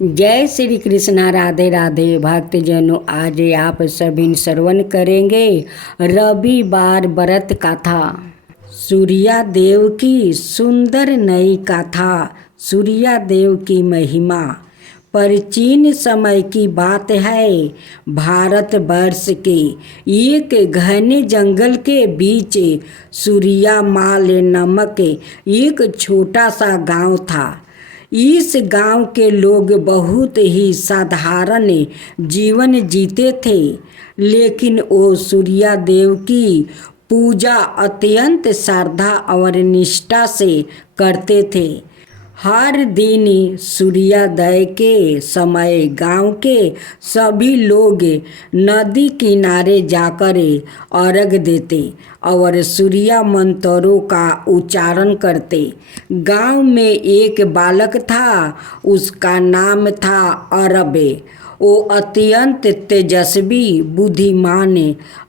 जय श्री कृष्णा। राधे राधे भक्तजनों, आज आप सभी श्रवण करेंगे रविवार व्रत कथा। सूर्या देव की सुंदर नई कथा। सूर्या देव की महिमा प्राचीन समय की बात है। भारतवर्ष के एक घने जंगल के बीच सूर्यामाल नामक एक छोटा सा गांव था। इस गांव के लोग बहुत ही साधारण जीवन जीते थे, लेकिन वो सूर्या देव की पूजा अत्यंत श्रद्धा और निष्ठा से करते थे। हर दिन सूर्योदय के समय गांव के सभी लोग नदी किनारे जाकर अर्घ देते और सूर्य मंत्रों का उच्चारण करते। गांव में एक बालक था, उसका नाम था अरबे। वो अत्यंत तेजस्वी, बुद्धिमान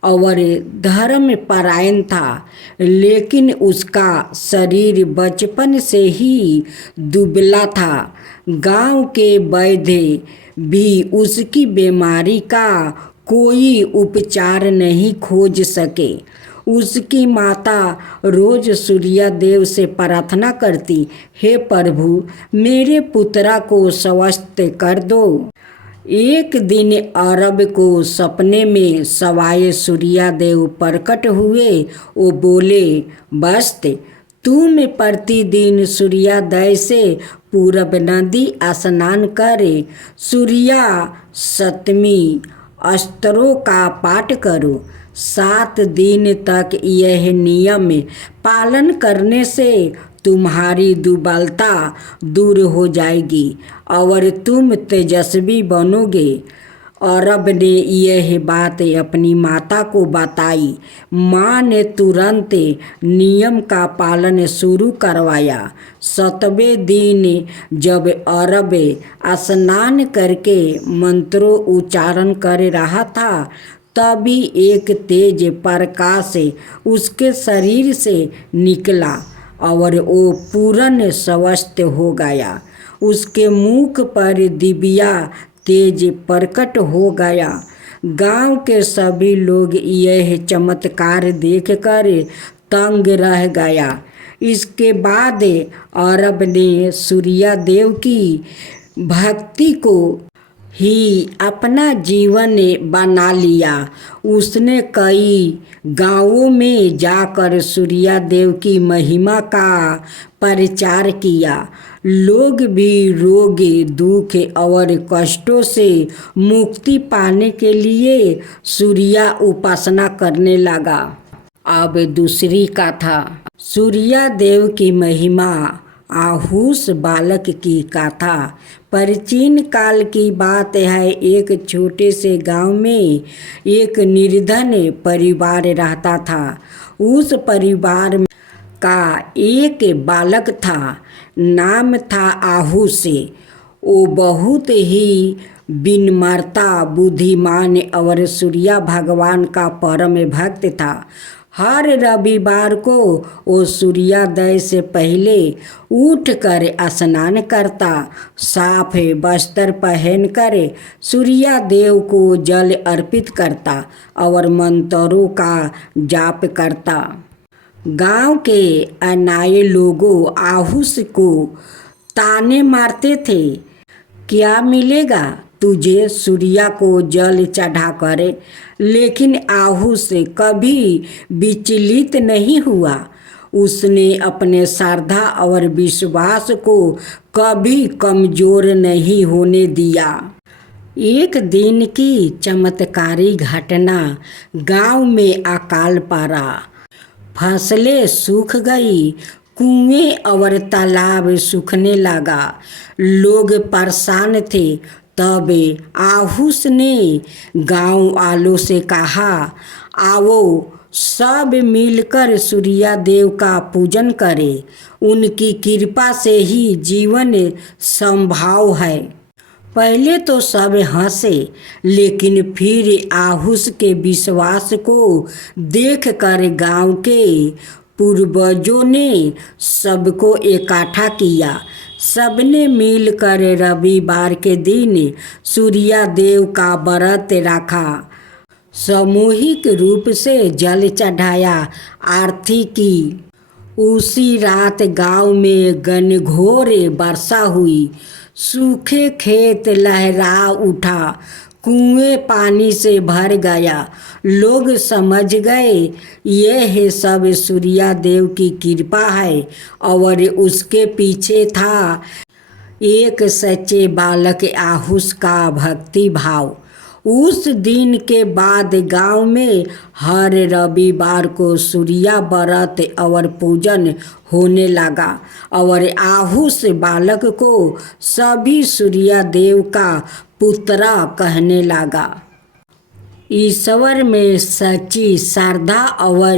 और धर्मपरायण था, लेकिन उसका शरीर बचपन से ही दुबला था। गांव के वैद्य भी उसकी बीमारी का कोई उपचार नहीं खोज सके। उसकी माता रोज सूर्यदेव से प्रार्थना करती, हे प्रभु, मेरे पुत्रा को स्वस्थ कर दो। एक दिन अरब को सपने में सवाए सूर्यदेव प्रकट हुए। वो बोले, बस्त, तुम प्रतिदिन सूर्योदय से पूरब नदी स्नान करे सूर्या सप्तमी अस्त्रों का पाठ करो। 7 दिन तक यह नियम पालन करने से तुम्हारी दुर्बलता दूर हो जाएगी और तुम तेजस्वी बनोगे। अरब ने यह बात अपनी माता को बताई। माँ ने तुरंत नियम का पालन शुरू करवाया। 7वें दिन जब अरब स्नान करके मंत्रों उच्चारण कर रहा था, तभी एक तेज प्रकाश उसके शरीर से निकला और वो पूर्ण स्वस्थ हो गया। उसके मुख पर दिव्या तेज प्रकट हो गया। गांव के सभी लोग यह चमत्कार देखकर तंग रह गया। इसके बाद अरब ने सूर्यदेव की भक्ति को ही अपना जीवन बना लिया। उसने कई गांवों में जाकर सूर्यदेव की महिमा का प्रचार किया। लोग भी रोग, दुख और कष्टों से मुक्ति पाने के लिए सूर्य उपासना करने लगा। अब दूसरी कथा, सूर्यदेव की महिमा। आहूस बालक की कथा। प्राचीन काल की बात है। एक छोटे से गांव में एक निर्धन परिवार रहता था। उस परिवार का एक बालक था, नाम था आहूस। वो बहुत ही विनम्रता, बुद्धिमान और सूर्य भगवान का परम भक्त था। हर रविवार को वो सूर्योदय से पहले उठकर स्नान करता, साफ वस्त्र पहनकर सूर्यदेव को जल अर्पित करता और मंत्रों का जाप करता। गांव के अनाए लोगों आहूस को ताने मारते थे, क्या मिलेगा तुझे सूर्य को जल चढ़ा कर। लेकिन आहूस कभी विचलित नहीं हुआ। उसने अपने श्रद्धा और विश्वास को कभी कमजोर नहीं होने दिया। एक दिन की चमत्कारी घटना। गांव में अकाल पड़ा, फसलें सूख गई, कुएं और तालाब सूखने लगा। लोग परेशान थे। तब आहूस ने गांव वालों से कहा, आओ सब मिलकर सूर्यदेव का पूजन करें। उनकी कृपा से ही जीवन संभव है। पहले तो सब हंसे, लेकिन फिर आहूस के विश्वास को देखकर गांव के पूर्वजों ने सबको इकट्ठा किया। सबने मिलकर रविवार के दिन सूर्या देव का व्रत रखा, सामूहिक रूप से जल चढ़ाया, आरती की। उसी रात गांव में घनघोर वर्षा हुई, सूखे खेत लहरा उठा, कुएं पानी से भर गया। लोग समझ गए यह सब सूर्या देव की कृपा है और उसके पीछे था एक सच्चे बालक आहुस का भक्ति भाव। उस दिन के बाद गांव में हर रविवार को सूर्या व्रत और पूजन होने लगा और आहुस बालक को सभी सूर्या देव का पुत्रा कहने लगा। ईश्वर में सच्ची श्रद्धा और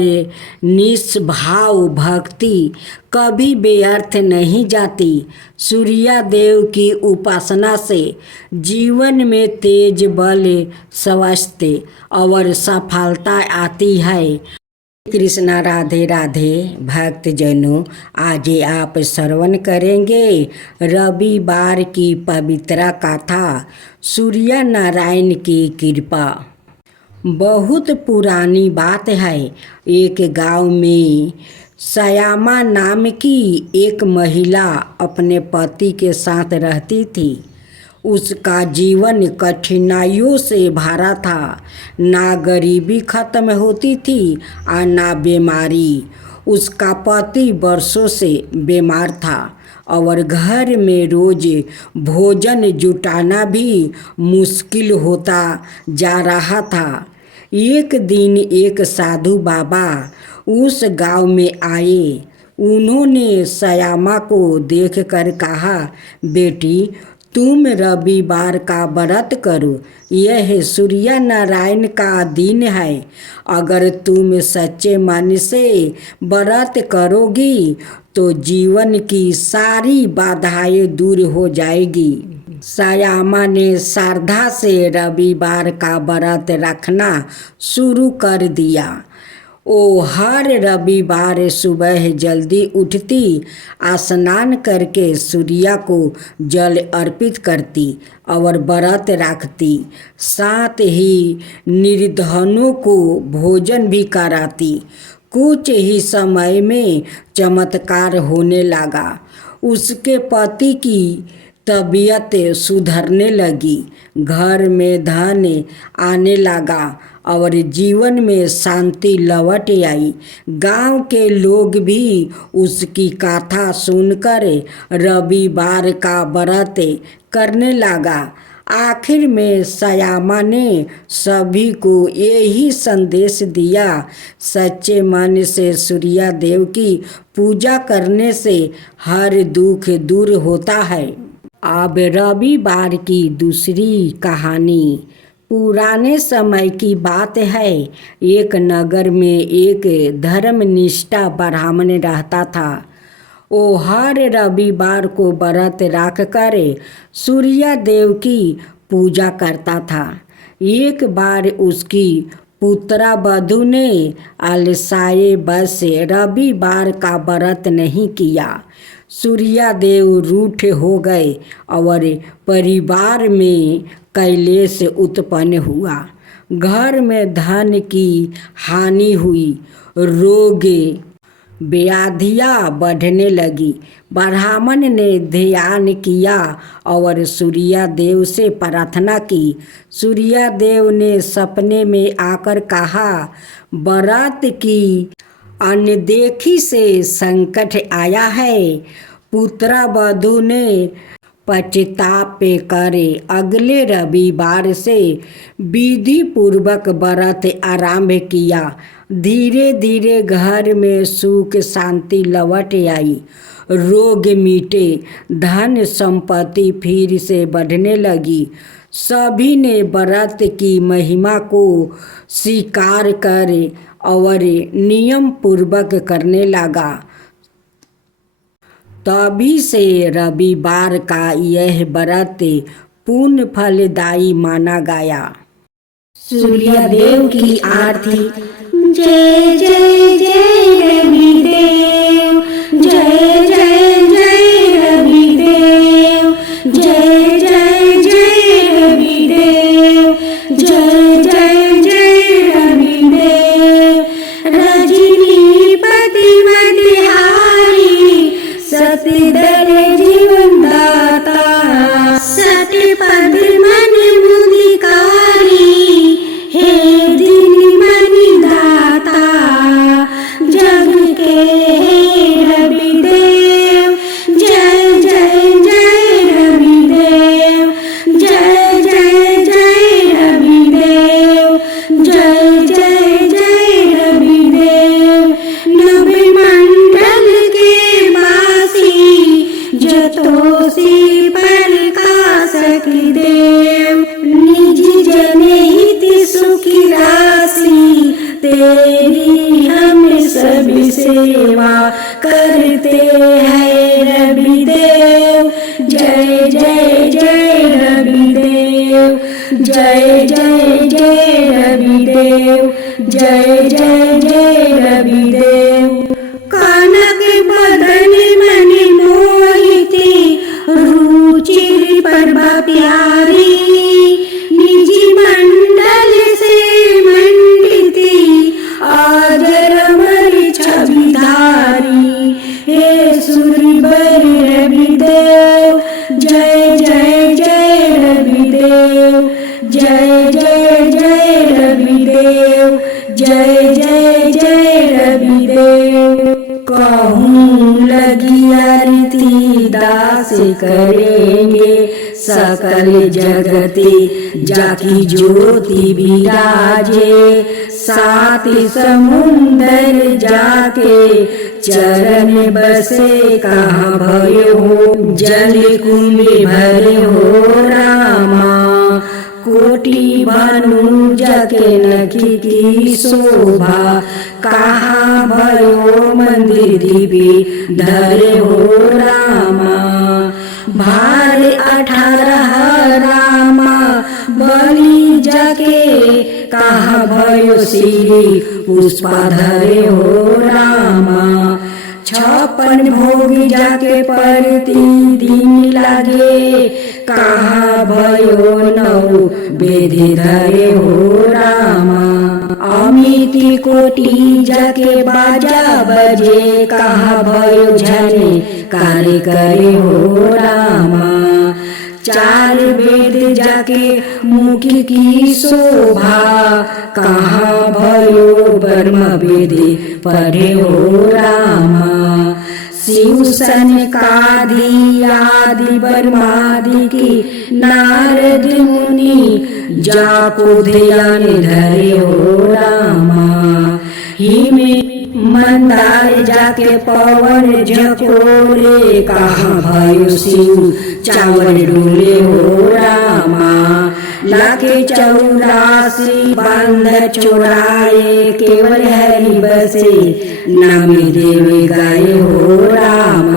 निष्भाव भक्ति कभी व्यर्थ नहीं जाती। सूर्या देव की उपासना से जीवन में तेज बल, स्वास्थ्य और सफलता आती है। कृष्णा राधे राधे। भक्तजनों, आज आप श्रवण करेंगे रविवार की पवित्र कथा, सूर्य नारायण की कृपा। बहुत पुरानी बात है। एक गांव में श्यामा नाम की एक महिला अपने पति के साथ रहती थी। उसका जीवन कठिनाइयों से भरा था। ना गरीबी खत्म होती थी और ना बीमारी। उसका पति वर्षों से बीमार था और घर में रोज भोजन जुटाना भी मुश्किल होता जा रहा था। एक दिन एक साधु बाबा उस गांव में आए। उन्होंने श्यामा को देखकर कहा, बेटी, तुम रविवार का व्रत करो। यह सूर्य नारायण का दिन है। अगर तुम सच्चे मन से व्रत करोगी तो जीवन की सारी बाधाएं दूर हो जाएगी। श्यामा ने श्रद्धा से रविवार का व्रत रखना शुरू कर दिया। वो हर रविवार सुबह जल्दी उठती, स्नान करके सूर्य को जल अर्पित करती और व्रत रखती। साथ ही निर्धनों को भोजन भी कराती। कुछ ही समय में चमत्कार होने लगा। उसके पति की तबीयत सुधरने लगी, घर में धन आने लगा और जीवन में शांति लौट आई। गांव के लोग भी उसकी कथा सुनकर रविवार का व्रत करने लगा। आखिर में श्यामा ने सभी को यही संदेश दिया, सच्चे मन से सूर्य देव की पूजा करने से हर दुख दूर होता है। अब रविवार की दूसरी कहानी। पुराने समय की बात है। एक नगर में एक धर्मनिष्ठा ब्राह्मण रहता था। वो हर रविवार को व्रत रख कर सूर्य देव की पूजा करता था। एक बार उसकी पुत्रा वधू ने आलसाए बस रविवार का व्रत नहीं किया। सूर्य देव रूठ हो गए और परिवार में क्लेश उत्पन्न हुआ। घर में धन की हानि हुई, रोग व्याधियाँ बढ़ने लगी। ब्राह्मण ने ध्यान किया और सूर्य देव से प्रार्थना की। सूर्य देव ने सपने में आकर कहा, व्रत की अनदेखी से संकट आया है। पुत्र वधू ने पश्चाताप करे अगले रविवार से विधि पूर्वक व्रत आरंभ किया। धीरे धीरे घर में सुख शांति लौट आई, रोग मिटे, धन संपत्ति फिर से बढ़ने लगी। सभी ने व्रत की महिमा को स्वीकार कर और नियम पूर्वक करने लगा। तभी से रविवार का यह व्रत पुण्य फलदायी माना गया। सूर्य देव की आरती। जय जय जय रविदेव, जय जय जय रविदेव। करते हैं रवि देव। जय जय जय रवि देव, जय जय जय रवि देव, जय जय जय रवि देव। कनक बदन मन मोहिती, रुचि प्रभा प्यारी, निजी मंडल से मंडिती, आदर अमर छवि धारी। हे सूर्यवर रवि देव, जय जय जय रवि देव, जय जय जय रवि देव, जय जय जय रवि देव। कहूँ लगी आरती दास करेंगे, सकल जगते जाकी ज्योति विराजे। सात समुंदर जाके चरण बसे, कहाँ भयो जल कुंभ भरे हो रामा। कोटि भानु जाके नखी की शोभा, कहाँ भयो मंदिर दीपी धरे हो रामा। भार 18 रामा बलि जाके, कहाँ भयो श्री पुष्पा धरे हो रामा। 56 भोग जाके प्रतिदिन लागे, कहाँ भयो 9 वेद धरे हो रामा। अमिति कोटि जाके बाजा बजे, कहाँ भयो झने कार्य करे हो रामा। 4 वेद जाके मुख की शोभा, कहाँ भयो ब्रह्म वेद पढ़े हो रामा। शिव सनकादि आदि ब्रह्मादि की नारद मुनि, जाको ध्यान धरे हो रामा। हिमे मंदार जाके पवन झकोरे, कहाँ भयो शिव चावल डोले हो रामा। लाके 84 बांध चोराए, केवल हरि बसे नाम देव गाये हो रामा।